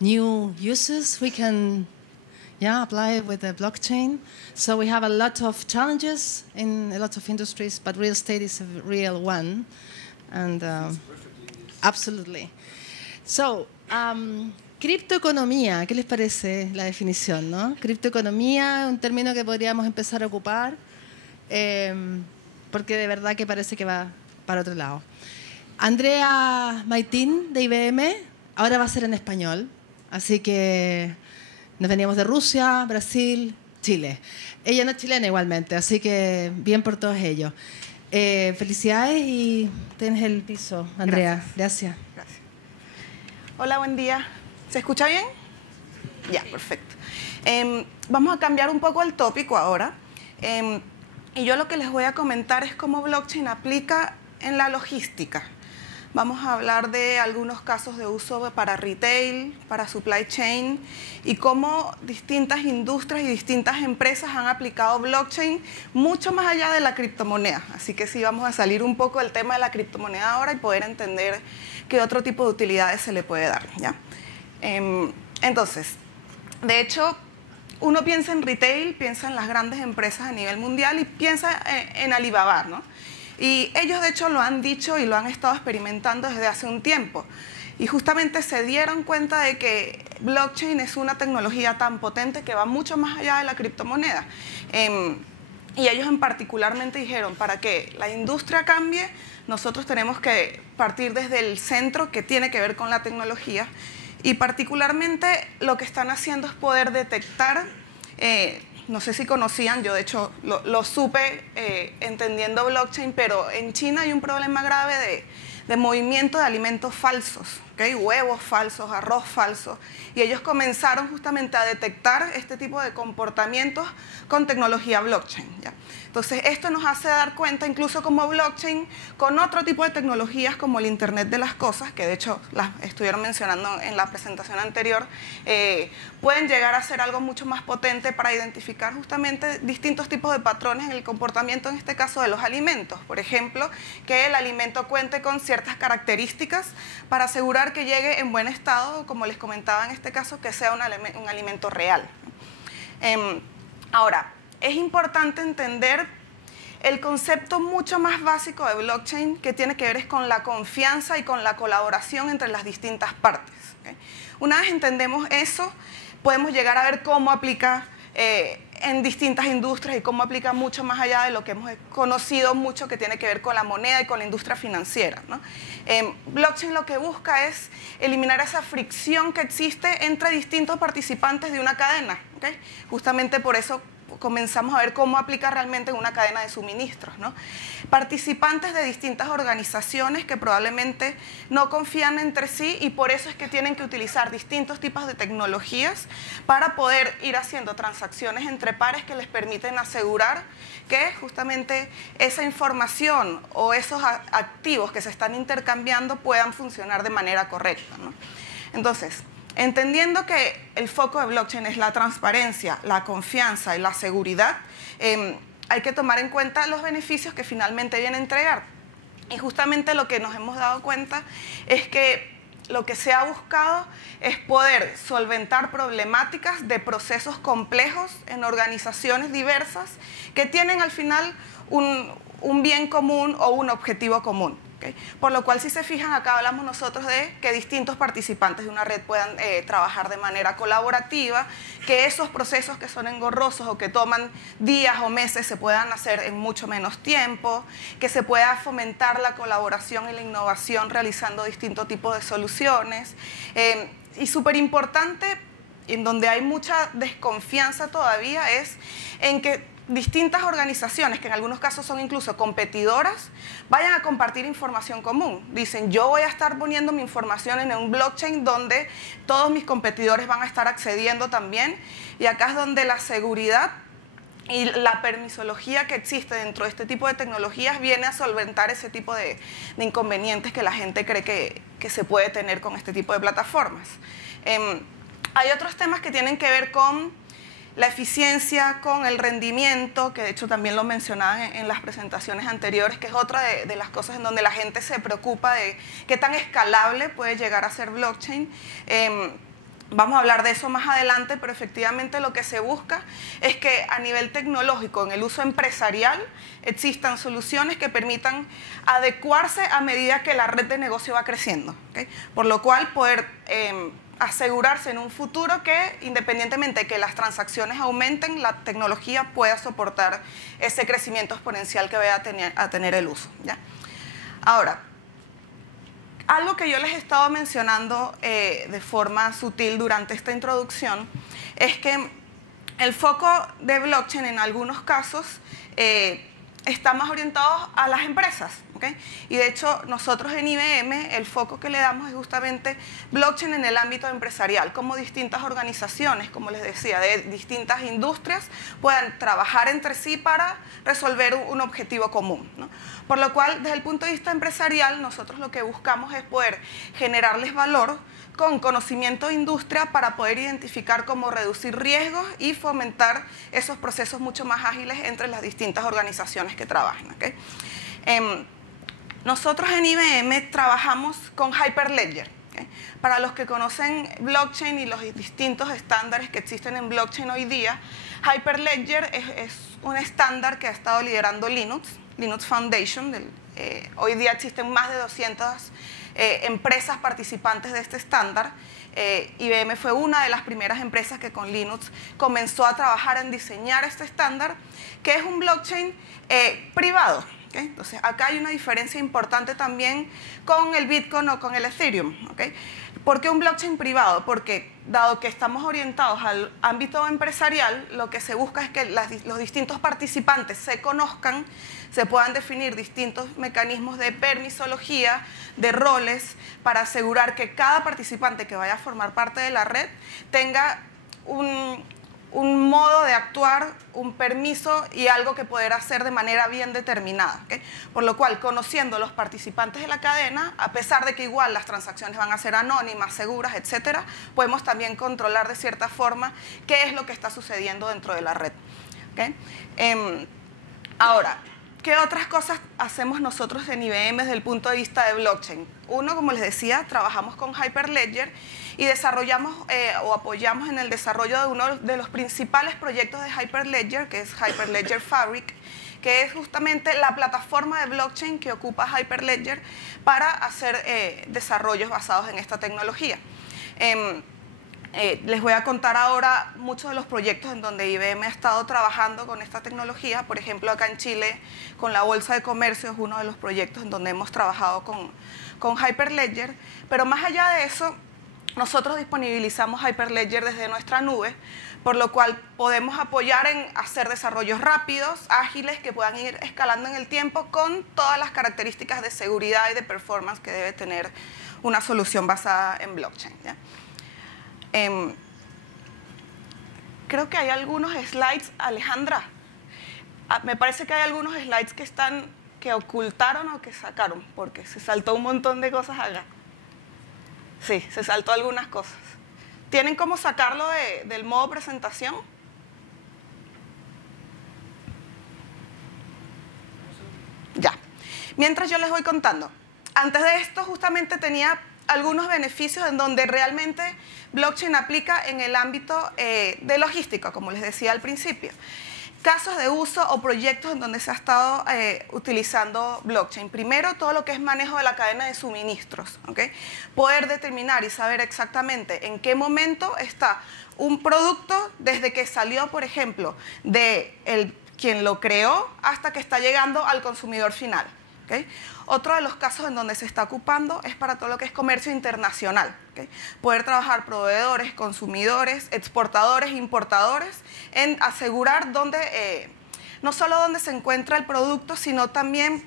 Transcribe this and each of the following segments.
new uses we can apply with the blockchain. So we have a lot of challenges in a lot of industries, but real estate is a real one. And absolutely. So, criptoeconomía, ¿qué les parece la definición, no? Criptoeconomía, un término que podríamos empezar a ocupar, porque de verdad que parece que va para otro lado. Andrea Maitín, de IBM, ahora va a ser en español, así que nos veníamos de Rusia, Brasil, Chile. Ella no es chilena igualmente, así que bien por todos ellos. Felicidades y tienes el piso, Andrea. Gracias. Gracias. Hola, buen día. ¿Se escucha bien? Ya, perfecto. Vamos a cambiar un poco el tópico ahora. Y yo lo que les voy a comentar es cómo blockchain aplica en la logística. Vamos a hablar de algunos casos de uso para retail, para supply chain y cómo distintas industrias y distintas empresas han aplicado blockchain mucho más allá de la criptomoneda. Así que sí, vamos a salir un poco del tema de la criptomoneda ahora y poder entender qué otro tipo de utilidades se le puede dar, ¿ya? Entonces, de hecho, uno piensa en retail, piensa en las grandes empresas a nivel mundial y piensa en Alibaba, ¿no? Y ellos, de hecho, lo han dicho y lo han estado experimentando desde hace un tiempo. Y justamente se dieron cuenta de que blockchain es una tecnología tan potente que va mucho más allá de la criptomoneda. Y ellos en particularmente dijeron, para que la industria cambie, nosotros tenemos que partir desde el centro que tiene que ver con la tecnología. Y particularmente lo que están haciendo es poder detectar... no sé si conocían, yo de hecho lo supe entendiendo blockchain, pero en China hay un problema grave de movimiento de alimentos falsos, ¿okay? Huevos falsos, arroz falso, y ellos comenzaron justamente a detectar este tipo de comportamientos con tecnología blockchain, ¿ya? Entonces esto nos hace dar cuenta incluso como blockchain con otro tipo de tecnologías como el Internet de las cosas, que de hecho las estuvieron mencionando en la presentación anterior, pueden llegar a ser algo mucho más potente para identificar justamente distintos tipos de patrones en el comportamiento, en este caso de los alimentos. Por ejemplo, que el alimento cuente con ciertas características para asegurar que llegue en buen estado, como les comentaba en este caso, que sea un alimento real. Ahora, es importante entender el concepto mucho más básico de blockchain que tiene que ver es con la confianza y con la colaboración entre las distintas partes, ¿okay? Una vez entendemos eso, podemos llegar a ver cómo aplica en distintas industrias y cómo aplica mucho más allá de lo que hemos conocido mucho que tiene que ver con la moneda y con la industria financiera, ¿no? Blockchain lo que busca es eliminar esa fricción que existe entre distintos participantes de una cadena, ¿okay? Justamente por eso comenzamos a ver cómo aplica realmente en una cadena de suministros, ¿no? Participantes de distintas organizaciones que probablemente no confían entre sí y por eso es que tienen que utilizar distintos tipos de tecnologías para poder ir haciendo transacciones entre pares que les permiten asegurar que justamente esa información o esos activos que se están intercambiando puedan funcionar de manera correcta, ¿no? Entonces, entendiendo que el foco de blockchain es la transparencia, la confianza y la seguridad, hay que tomar en cuenta los beneficios que finalmente viene a entregar. Y justamente lo que nos hemos dado cuenta es que lo que se ha buscado es poder solventar problemáticas de procesos complejos en organizaciones diversas que tienen al final un bien común o un objetivo común. ¿Okay? Por lo cual, si se fijan, acá hablamos nosotros de que distintos participantes de una red puedan trabajar de manera colaborativa, que esos procesos que son engorrosos o que toman días o meses se puedan hacer en mucho menos tiempo, que se pueda fomentar la colaboración y la innovación realizando distintos tipos de soluciones. Y súper importante, en donde hay mucha desconfianza todavía, es en que distintas organizaciones, que en algunos casos son incluso competidoras, vayan a compartir información común. Dicen, yo voy a estar poniendo mi información en un blockchain donde todos mis competidores van a estar accediendo también, y acá es donde la seguridad y la permisología que existe dentro de este tipo de tecnologías viene a solventar ese tipo de inconvenientes que la gente cree que se puede tener con este tipo de plataformas. Hay otros temas que tienen que ver con la eficiencia, con el rendimiento, que de hecho también lo mencionaban en las presentaciones anteriores, que es otra de las cosas en donde la gente se preocupa de qué tan escalable puede llegar a ser blockchain. Vamos a hablar de eso más adelante, pero efectivamente lo que se busca es que a nivel tecnológico, en el uso empresarial, existan soluciones que permitan adecuarse a medida que la red de negocio va creciendo, ¿okay? Por lo cual poder asegurarse en un futuro que, independientemente de que las transacciones aumenten, la tecnología pueda soportar ese crecimiento exponencial que vaya a tener el uso, ¿ya? Ahora, algo que yo les he estado mencionando de forma sutil durante esta introducción es que el foco de blockchain en algunos casos está más orientado a las empresas, ¿okay? Y de hecho nosotros en IBM el foco que le damos es justamente blockchain en el ámbito empresarial, como distintas organizaciones, como les decía, de distintas industrias puedan trabajar entre sí para resolver un objetivo común, ¿no? Por lo cual, desde el punto de vista empresarial, nosotros lo que buscamos es poder generarles valor con conocimiento de industria para poder identificar cómo reducir riesgos y fomentar esos procesos mucho más ágiles entre las distintas organizaciones que trabajan, ¿okay? Nosotros en IBM trabajamos con Hyperledger, ¿okay? Para los que conocen blockchain y los distintos estándares que existen en blockchain hoy día, Hyperledger es un estándar que ha estado liderando Linux Foundation. Hoy día existen más de 200 empresas participantes de este estándar. IBM fue una de las primeras empresas que con Linux comenzó a trabajar en diseñar este estándar, que es un blockchain privado, ¿okay? Entonces, acá hay una diferencia importante también con el Bitcoin o con el Ethereum, ¿okay? ¿Por qué un blockchain privado? Porque dado que estamos orientados al ámbito empresarial, lo que se busca es que los distintos participantes se conozcan, se puedan definir distintos mecanismos de permisología, de roles, para asegurar que cada participante que vaya a formar parte de la red tenga un modo de actuar, un permiso y algo que poder hacer de manera bien determinada, ¿okay? Por lo cual, conociendo los participantes de la cadena, a pesar de que igual las transacciones van a ser anónimas, seguras, etcétera, podemos también controlar de cierta forma qué es lo que está sucediendo dentro de la red, ¿okay? Ahora, ¿qué otras cosas hacemos nosotros en IBM desde el punto de vista de blockchain? Uno, como les decía, trabajamos con Hyperledger y desarrollamos o apoyamos en el desarrollo de uno de los principales proyectos de Hyperledger, que es Hyperledger Fabric, que es justamente la plataforma de blockchain que ocupa Hyperledger para hacer desarrollos basados en esta tecnología. Les voy a contar ahora muchos de los proyectos en donde IBM ha estado trabajando con esta tecnología. Por ejemplo, acá en Chile, con la Bolsa de Comercio, es uno de los proyectos en donde hemos trabajado con Hyperledger. Pero más allá de eso, nosotros disponibilizamos Hyperledger desde nuestra nube, por lo cual podemos apoyar en hacer desarrollos rápidos, ágiles, que puedan ir escalando en el tiempo con todas las características de seguridad y de performance que debe tener una solución basada en blockchain, ¿ya? Creo que hay algunos slides, Alejandra, me parece que hay algunos slides que ocultaron o que sacaron, porque se saltó un montón de cosas acá. Sí, se saltó algunas cosas. ¿Tienen cómo sacarlo del modo presentación? Ya. Mientras yo les voy contando. Antes de esto justamente tenía algunos beneficios en donde realmente blockchain aplica en el ámbito de logística, como les decía al principio. Casos de uso o proyectos en donde se ha estado utilizando blockchain. Primero, todo lo que es manejo de la cadena de suministros, ¿okay? Poder determinar y saber exactamente en qué momento está un producto desde que salió, por ejemplo, de quien lo creó hasta que está llegando al consumidor final, ¿okay? Otro de los casos en donde se está ocupando es para todo lo que es comercio internacional, ¿okay? Poder trabajar proveedores, consumidores, exportadores, importadores, en asegurar no solo dónde se encuentra el producto, sino también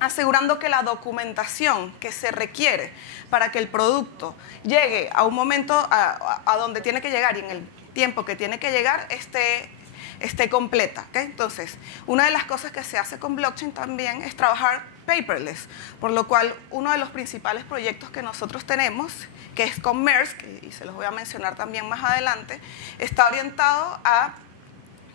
asegurando que la documentación que se requiere para que el producto llegue a un momento a donde tiene que llegar y en el tiempo que tiene que llegar esté completa, ¿okay? Entonces, una de las cosas que se hace con blockchain también es trabajar paperless, por lo cual uno de los principales proyectos que nosotros tenemos, que es con Maersk, y se los voy a mencionar también más adelante, está orientado a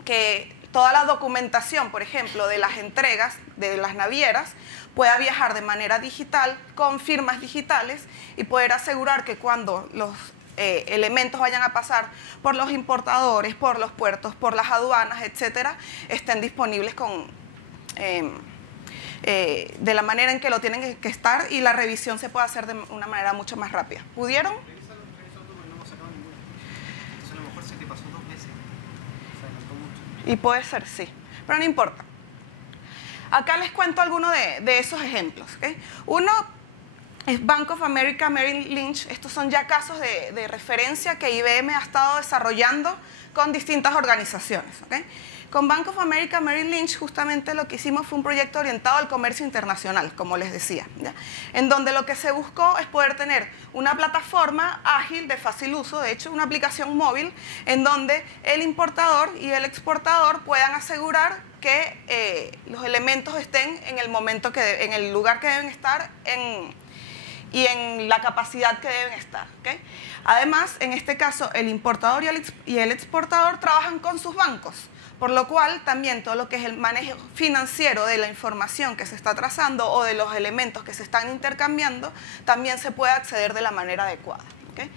que toda la documentación, por ejemplo, de las entregas de las navieras, pueda viajar de manera digital, con firmas digitales, y poder asegurar que cuando los elementos vayan a pasar por los importadores, por los puertos, por las aduanas, etcétera, estén disponibles de la manera en que lo tienen que estar y la revisión se puede hacer de una manera mucho más rápida. ¿Pudieron? Y puede ser, sí, pero no importa. Acá les cuento algunos de esos ejemplos. ¿Okay? Uno es Bank of America, Merrill Lynch. Estos son ya casos de referencia que IBM ha estado desarrollando con distintas organizaciones. ¿Okay? Con Bank of America, Merrill Lynch, justamente lo que hicimos fue un proyecto orientado al comercio internacional, como les decía, ¿ya? En donde lo que se buscó es poder tener una plataforma ágil, de fácil uso, de hecho, una aplicación móvil, en donde el importador y el exportador puedan asegurar que los elementos estén en el momento en el lugar que deben estar y en la capacidad que deben estar. ¿Okay? Además, en este caso, el importador y el exportador trabajan con sus bancos, por lo cual también todo lo que es el manejo financiero de la información que se está trazando o de los elementos que se están intercambiando, también se puede acceder de la manera adecuada. ¿Okay?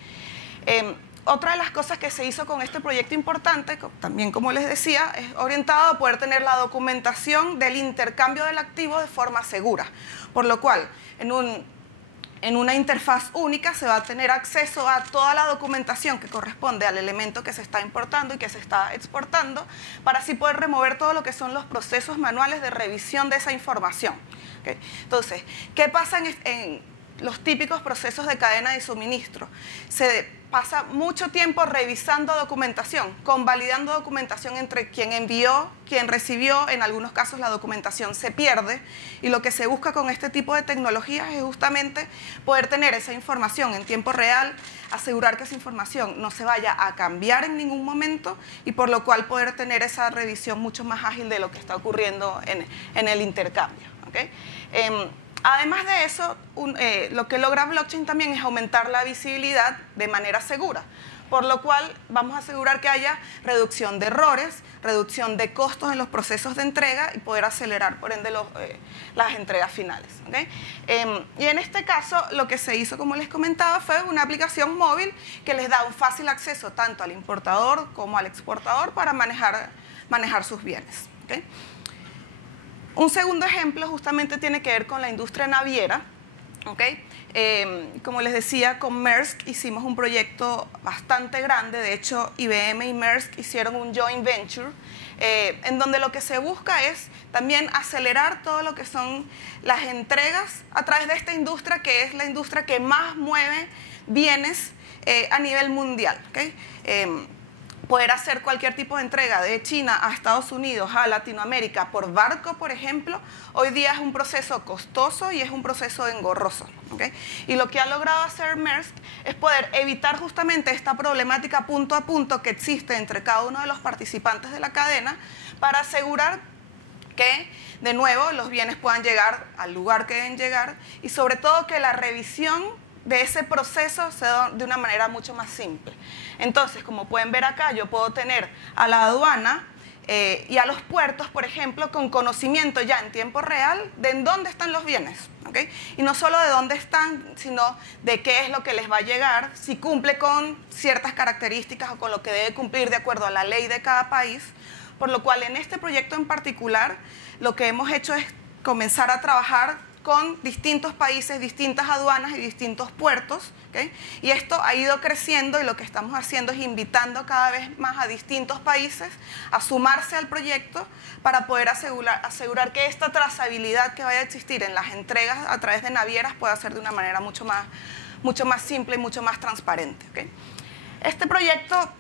Otra de las cosas que se hizo con este proyecto importante, también como les decía, es orientado a poder tener la documentación del intercambio del activo de forma segura, por lo cual en una interfaz única se va a tener acceso a toda la documentación que corresponde al elemento que se está importando y que se está exportando, para así poder remover todo lo que son los procesos manuales de revisión de esa información. ¿Okay? Entonces, ¿qué pasa en los típicos procesos de cadena de suministro? Se pasa mucho tiempo revisando documentación, convalidando documentación entre quien envió, quien recibió. En algunos casos la documentación se pierde y lo que se busca con este tipo de tecnologías es justamente poder tener esa información en tiempo real, asegurar que esa información no se vaya a cambiar en ningún momento y por lo cual poder tener esa revisión mucho más ágil de lo que está ocurriendo en el intercambio. ¿Okay? Además de eso, lo que logra blockchain también es aumentar la visibilidad de manera segura, por lo cual vamos a asegurar que haya reducción de errores, reducción de costos en los procesos de entrega y poder acelerar, por ende, las entregas finales. ¿Okay? Y en este caso, lo que se hizo, como les comentaba, fue una aplicación móvil que les da un fácil acceso tanto al importador como al exportador para manejar sus bienes. ¿Okay? Un segundo ejemplo justamente tiene que ver con la industria naviera. ¿Okay? Como les decía, con Maersk hicimos un proyecto bastante grande. De hecho, IBM y Maersk hicieron un joint venture en donde lo que se busca es también acelerar todo lo que son las entregas a través de esta industria, que es la industria que más mueve bienes a nivel mundial. ¿Okay? Poder hacer cualquier tipo de entrega de China a Estados Unidos, a Latinoamérica, por barco, por ejemplo, hoy día es un proceso costoso y es un proceso engorroso. ¿Okay? Y lo que ha logrado hacer Maersk es poder evitar justamente esta problemática punto a punto que existe entre cada uno de los participantes de la cadena para asegurar que, de nuevo, los bienes puedan llegar al lugar que deben llegar y sobre todo que la revisión de ese proceso se da de una manera mucho más simple. Entonces, como pueden ver acá, yo puedo tener a la aduana y a los puertos, por ejemplo, con conocimiento ya en tiempo real de en dónde están los bienes. ¿Okay? Y no solo de dónde están, sino de qué es lo que les va a llegar, si cumple con ciertas características o con lo que debe cumplir de acuerdo a la ley de cada país. Por lo cual, en este proyecto en particular, lo que hemos hecho es comenzar a trabajar con distintos países, distintas aduanas y distintos puertos. ¿Okay? Y esto ha ido creciendo y lo que estamos haciendo es invitando cada vez más a distintos países a sumarse al proyecto para poder asegurar que esta trazabilidad que vaya a existir en las entregas a través de navieras pueda ser de una manera mucho más simple y mucho más transparente. ¿Okay? Este proyecto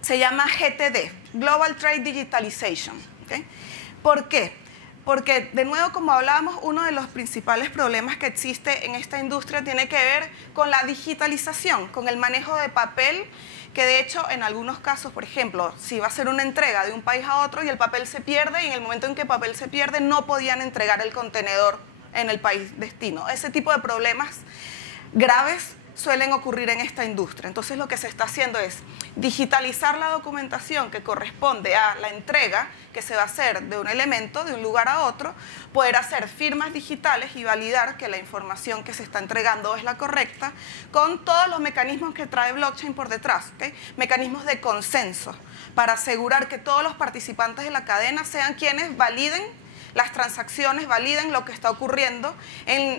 se llama GTD, Global Trade Digitalization. ¿Okay? ¿Por qué? Porque, de nuevo, como hablábamos, uno de los principales problemas que existe en esta industria tiene que ver con la digitalización, con el manejo de papel, que de hecho, en algunos casos, por ejemplo, si va a ser una entrega de un país a otro y el papel se pierde, y en el momento en que el papel se pierde no podían entregar el contenedor en el país destino. Ese tipo de problemas graves suelen ocurrir en esta industria. Entonces lo que se está haciendo es digitalizar la documentación que corresponde a la entrega que se va a hacer de un elemento de un lugar a otro, poder hacer firmas digitales y validar que la información que se está entregando es la correcta, con todos los mecanismos que trae blockchain por detrás, ¿okay? Mecanismos de consenso para asegurar que todos los participantes de la cadena sean quienes validen las transacciones, validen lo que está ocurriendo en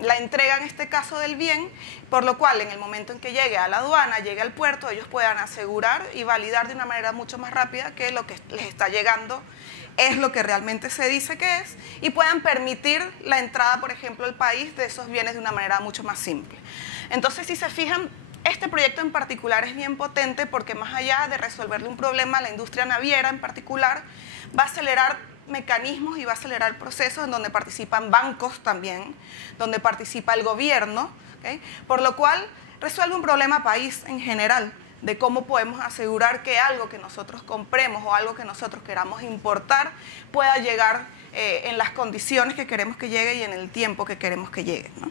la entrega, en este caso, del bien, por lo cual en el momento en que llegue a la aduana, llegue al puerto, ellos puedan asegurar y validar de una manera mucho más rápida que lo que les está llegando es lo que realmente se dice que es, y puedan permitir la entrada, por ejemplo, al país de esos bienes de una manera mucho más simple. Entonces, si se fijan, este proyecto en particular es bien potente porque más allá de resolverle un problema a la industria naviera en particular, va a acelerar mecanismos y va a acelerar procesos en donde participan bancos también, donde participa el gobierno, ¿okay? Por lo cual resuelve un problema país en general de cómo podemos asegurar que algo que nosotros compremos o algo que nosotros queramos importar pueda llegar en las condiciones que queremos que llegue y en el tiempo que queremos que llegue, ¿no?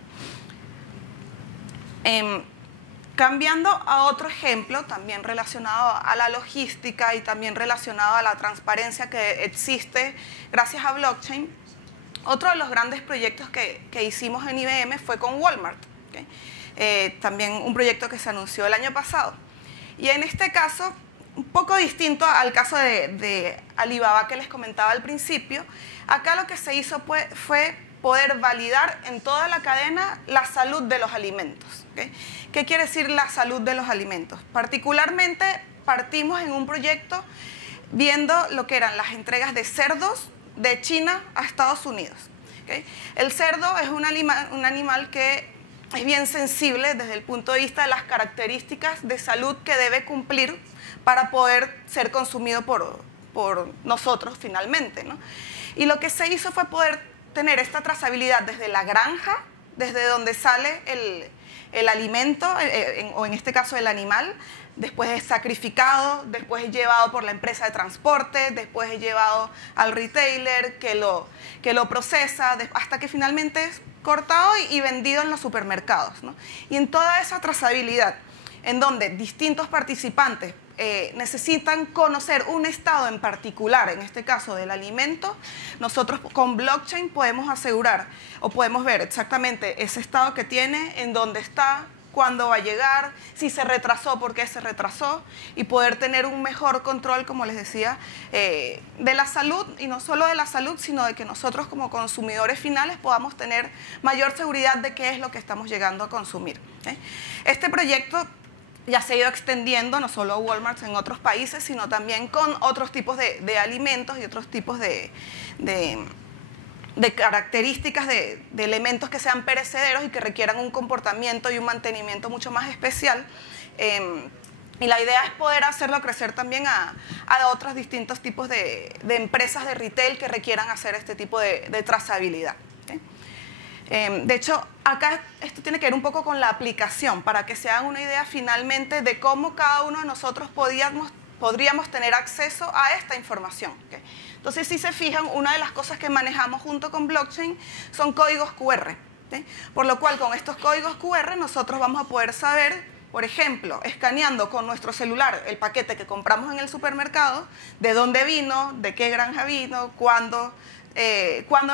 Cambiando a otro ejemplo, también relacionado a la logística y también relacionado a la transparencia que existe gracias a blockchain, otro de los grandes proyectos que hicimos en IBM fue con Walmart, ¿okay? También un proyecto que se anunció el año pasado. Y en este caso, un poco distinto al caso de Alibaba que les comentaba al principio, acá lo que se hizo fue poder validar en toda la cadena la salud de los alimentos, ¿okay? ¿Qué quiere decir la salud de los alimentos? Particularmente partimos en un proyecto viendo lo que eran las entregas de cerdos de China a Estados Unidos, ¿okay? El cerdo es un animal que es bien sensible desde el punto de vista de las características de salud que debe cumplir para poder ser consumido por nosotros finalmente, ¿no? Y lo que se hizo fue poder tener esta trazabilidad desde la granja, desde donde sale el alimento, o en este caso el animal, después es sacrificado, después es llevado por la empresa de transporte, después es llevado al retailer que lo procesa, hasta que finalmente es cortado y vendido en los supermercados, ¿no? Y en toda esa trazabilidad, en donde distintos participantes necesitan conocer un estado en particular, en este caso del alimento, nosotros con blockchain podemos asegurar o podemos ver exactamente ese estado que tiene, en dónde está, cuándo va a llegar, si se retrasó, por qué se retrasó, y poder tener un mejor control, como les decía, de la salud, y no solo de la salud, sino de que nosotros como consumidores finales podamos tener mayor seguridad de qué es lo que estamos llegando a consumir, ¿okay? Este proyecto ya se ha ido extendiendo no solo a Walmart en otros países, sino también con otros tipos de alimentos y otros tipos de características de elementos que sean perecederos y que requieran un comportamiento y un mantenimiento mucho más especial. Y la idea es poder hacerlo crecer también a otros distintos tipos de empresas de retail que requieran hacer este tipo de trazabilidad, ¿okay? De hecho, acá esto tiene que ver un poco con la aplicación, para que se hagan una idea finalmente de cómo cada uno de nosotros podríamos tener acceso a esta información, ¿okay? Entonces, si se fijan, una de las cosas que manejamos junto con blockchain son códigos QR, ¿okay? Por lo cual, con estos códigos QR nosotros vamos a poder saber, por ejemplo, escaneando con nuestro celular el paquete que compramos en el supermercado, de dónde vino, de qué granja vino, cuándo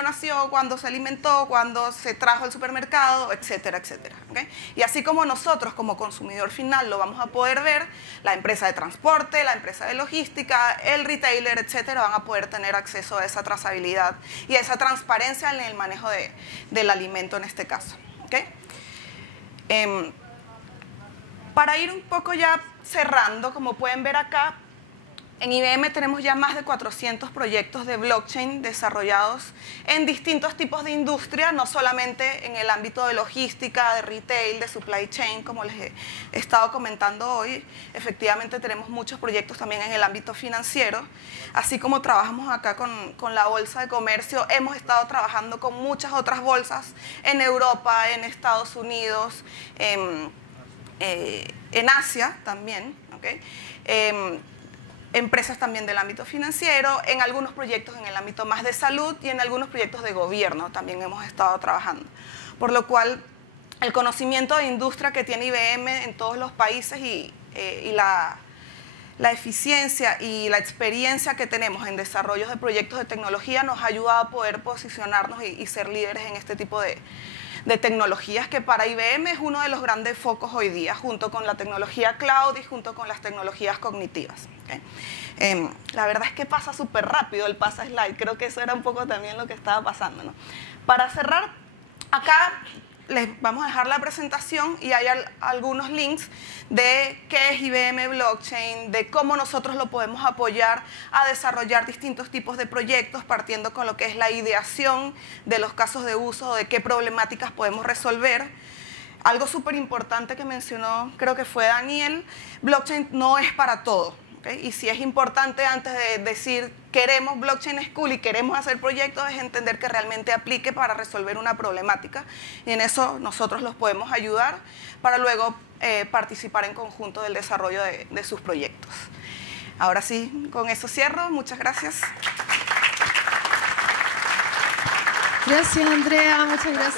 nació, cuándo se alimentó, cuándo se trajo al supermercado, etcétera, etcétera, ¿okay? Y así como nosotros como consumidor final lo vamos a poder ver, la empresa de transporte, la empresa de logística, el retailer, etcétera, van a poder tener acceso a esa trazabilidad y a esa transparencia en el manejo del alimento en este caso, ¿okay? Para ir un poco ya cerrando, como pueden ver acá, en IBM tenemos ya más de 400 proyectos de blockchain desarrollados en distintos tipos de industria, no solamente en el ámbito de logística, de retail, de supply chain, como les he estado comentando hoy. Efectivamente tenemos muchos proyectos también en el ámbito financiero, así como trabajamos acá con la Bolsa de Comercio, hemos estado trabajando con muchas otras bolsas en Europa, en Estados Unidos, en Asia también, ¿okay? Empresas también del ámbito financiero, en algunos proyectos en el ámbito más de salud y en algunos proyectos de gobierno también hemos estado trabajando. Por lo cual, el conocimiento de industria que tiene IBM en todos los países y la eficiencia y la experiencia que tenemos en desarrollos de proyectos de tecnología nos ha ayudado a poder posicionarnos y ser líderes en este tipo de tecnologías que para IBM es uno de los grandes focos hoy día, junto con la tecnología cloud y junto con las tecnologías cognitivas. ¿Okay? La verdad es que pasa súper rápido el pasa slide, creo que eso era un poco también lo que estaba pasando, ¿no? Para cerrar, acá les vamos a dejar la presentación y hay algunos links de qué es IBM Blockchain, de cómo nosotros lo podemos apoyar a desarrollar distintos tipos de proyectos, partiendo con lo que es la ideación de los casos de uso, de qué problemáticas podemos resolver. Algo súper importante que mencionó, creo que fue Daniel, blockchain no es para todo. ¿Okay? Y si es importante antes de decir queremos blockchain school y queremos hacer proyectos, es entender que realmente aplique para resolver una problemática y en eso nosotros los podemos ayudar para luego participar en conjunto del desarrollo de sus proyectos. Ahora sí, con eso cierro. Muchas gracias. Gracias, Andrea. Muchas gracias.